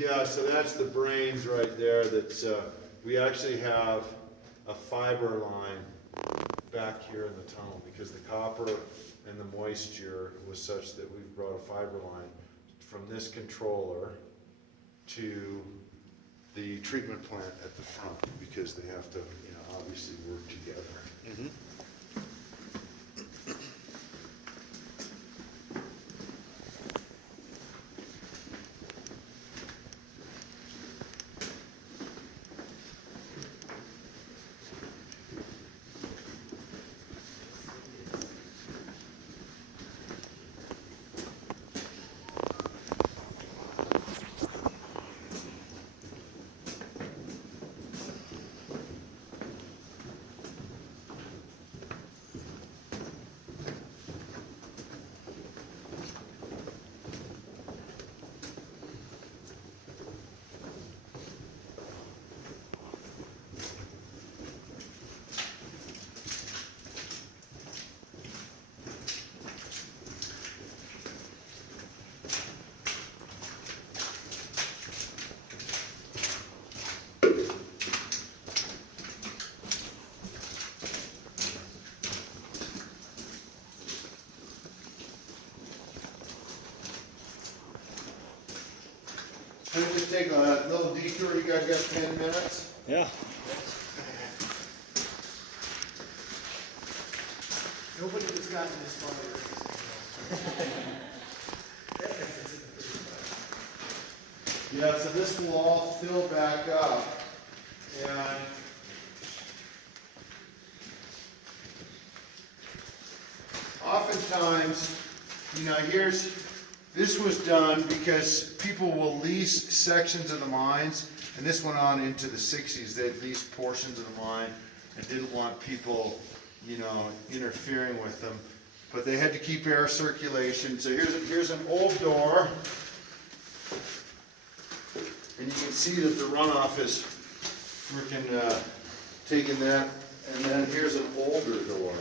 Yeah, so that's the brains right there. That's we actually have a fiber line back here in the tunnel because the copper and the moisture was such that we've brought a fiber line from this controller to the treatment plant at the front because they have to, you know, obviously work together. Mm-hmm. Can we just take a little detour? You guys got 10 minutes? Yeah. Nobody that's gotten this far. Yeah, so this will all fill back up, and oftentimes, you know, this was done because people will lease sections of the mines, and this went on into the 60s. They leased portions of the mine and didn't want people, you know, interfering with them. But they had to keep air circulation. So here's an old door. And you can see that the runoff is freaking taking that. And then here's an older door.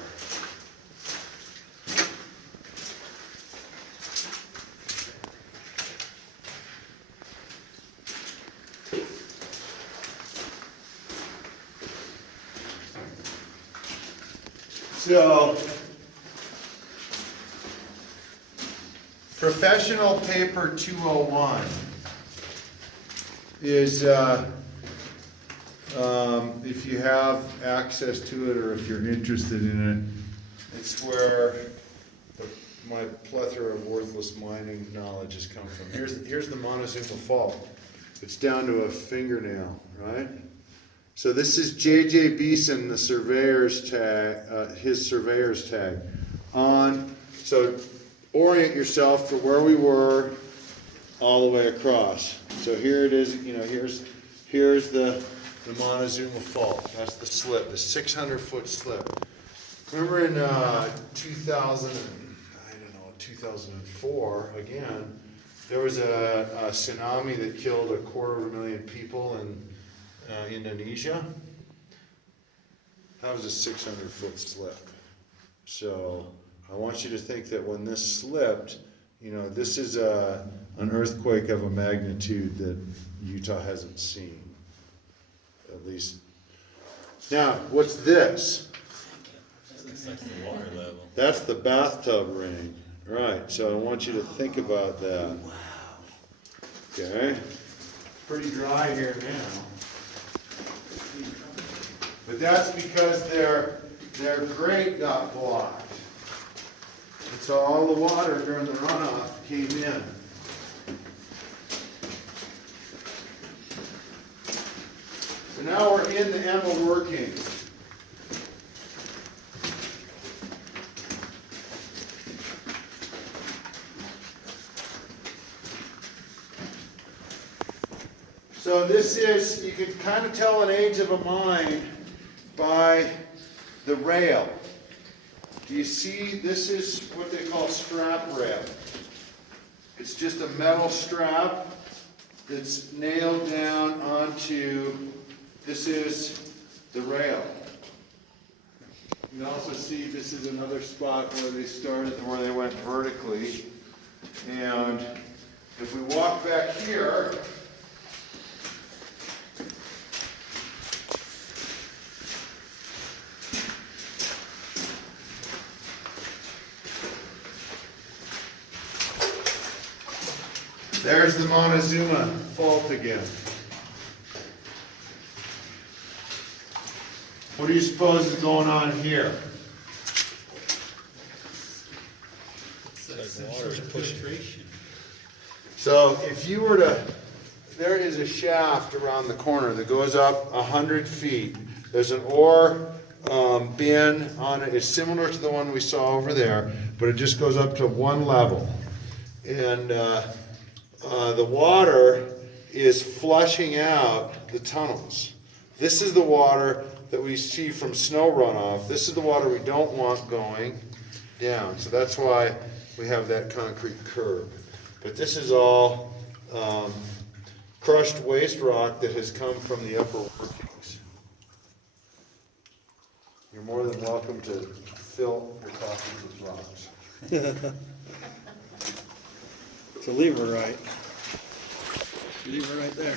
So, professional paper 201 is, if you have access to it or if you're interested in it, it's where my plethora of worthless mining knowledge has come from. Here's the Montezuma Fault. It's down to a fingernail, right? So this is J.J. Beeson, the surveyor's tag, his surveyor's tag. So orient yourself to where we were all the way across. So here it is, you know, here's the Montezuma Fault. That's the slip, the 600-foot slip. Remember in 2004, again, there was a tsunami that killed 250,000 people in Indonesia. That was a 600-foot slip. So I want you to think that when this slipped, you know, this is an earthquake of a magnitude that Utah hasn't seen, at least. Now, what's this? That's the water level. That's the bathtub ring, right? So I want you to think about that. Wow. Okay. Pretty dry here now. But that's because their grate got blocked. And so all the water during the runoff came in. So now we're in the Emma workings. So this is, you can kind of tell an age of a mine by the rail. Do you see, this is what they call strap rail. It's just a metal strap that's nailed down onto, this is the rail. You can also see this is another spot where they started, where they went vertically. And if we walk back here, There's the Montezuma Fault again. What do you suppose is going on here? It's like water's pushing. So if you were to, there is a shaft around the corner that goes up 100 feet. There's an ore bin on it. It's similar to the one we saw over there, but it just goes up to one level. And the water is flushing out the tunnels. This is the water that we see from snow runoff. This is the water we don't want going down. So that's why we have that concrete curb. But this is all crushed waste rock that has come from the upper workings. You're more than welcome to fill your coffee with rocks. It's a lever right. Lever right there.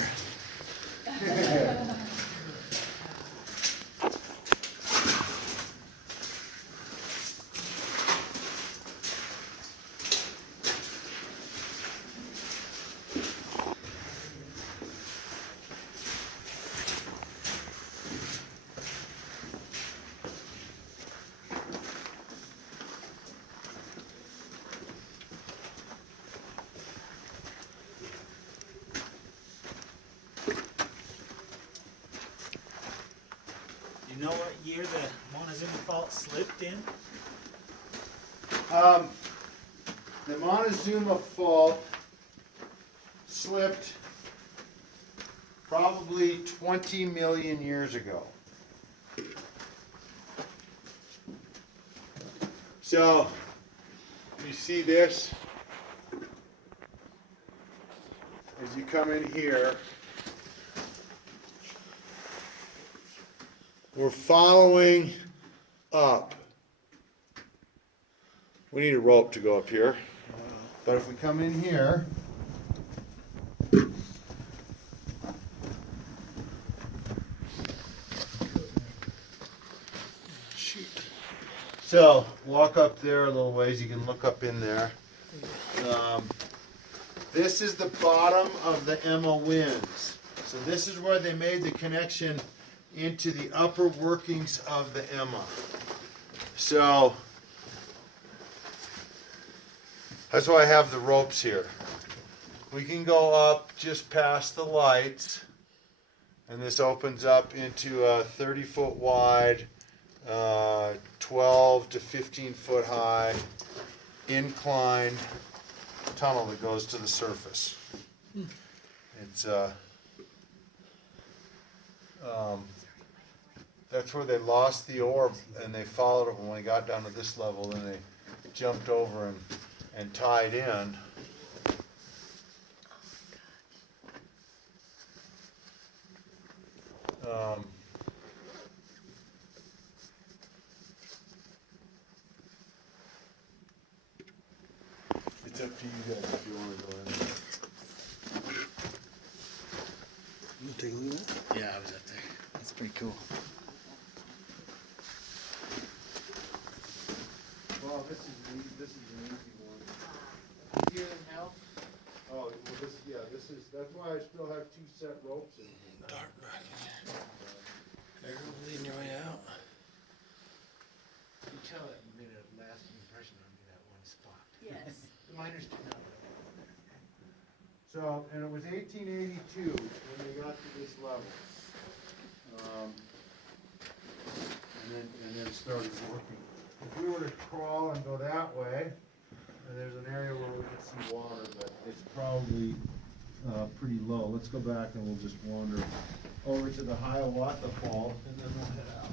You know what year the Montezuma Fault slipped in? The Montezuma Fault slipped probably 20 million years ago. So, you see this? As you come in here, we're following up. We need a rope to go up here. But if we come in here, shoot. So walk up there a little ways. You can look up in there. This is the bottom of the Emma winds. So this is where they made the connection into the upper workings of the Emma. So that's why I have the ropes here. We can go up just past the lights, and this opens up into a 30-foot wide, 12 to 15 foot high incline tunnel that goes to the surface. It's that's where they lost the orb, and they followed it when they got down to this level. Then they jumped over and tied in. It's up to you guys if you want to go in there. You take a look at that? Yeah, I was up there. That's pretty cool. Well, this is an easy one. Easier than hell? Oh, well, that's why I still have two set ropes in here. Dark back in here. There, leading your way out. You tell that you made a lasting impression on me, that one spot. Yes. The miners do not. So, and it was 1882 when they got to this level. And then it started working. If we were to crawl and go that way, and there's an area where we can see water, but it's probably pretty low. Let's go back and we'll just wander over to the Hiawatha Fault, and then we'll head out.